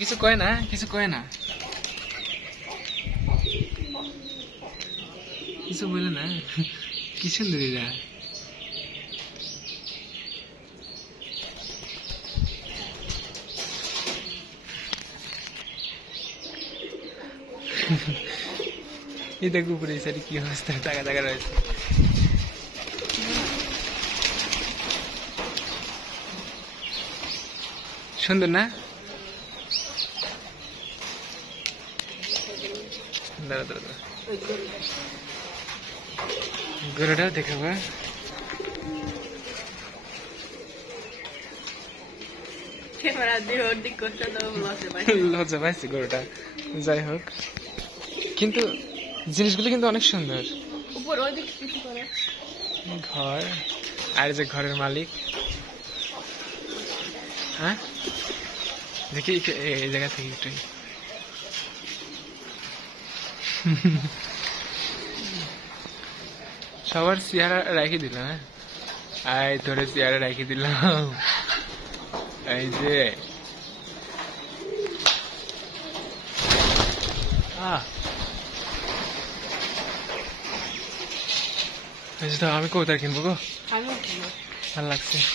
কিছু কয় না, কিছু কয় না, কিছু বলে না। কি সুন্দর এরা। এই দেখো উপরে সারি কি অবস্থা, টাকা টাকা রয়েছে। সুন্দর না? দাঁড়া দাঁড়া দাঁড়া, গরুটাও দেখাবো। লজ্জা পাইছি গরুটা, যাই হোক, কিন্তু জিনিসগুলো কিন্তু অনেক সুন্দর। ঘর, আর যে ঘরের মালিক, হ্যাঁ দেখি এই জায়গা থেকে একটু সবার চেয়ারা রাখি দিলাম। হ্যাঁ, আয় তোরে চেয়ারে রাখি দিলাম। এই যে আমি কবুতর কিনবো গো, ভালো লাগছে।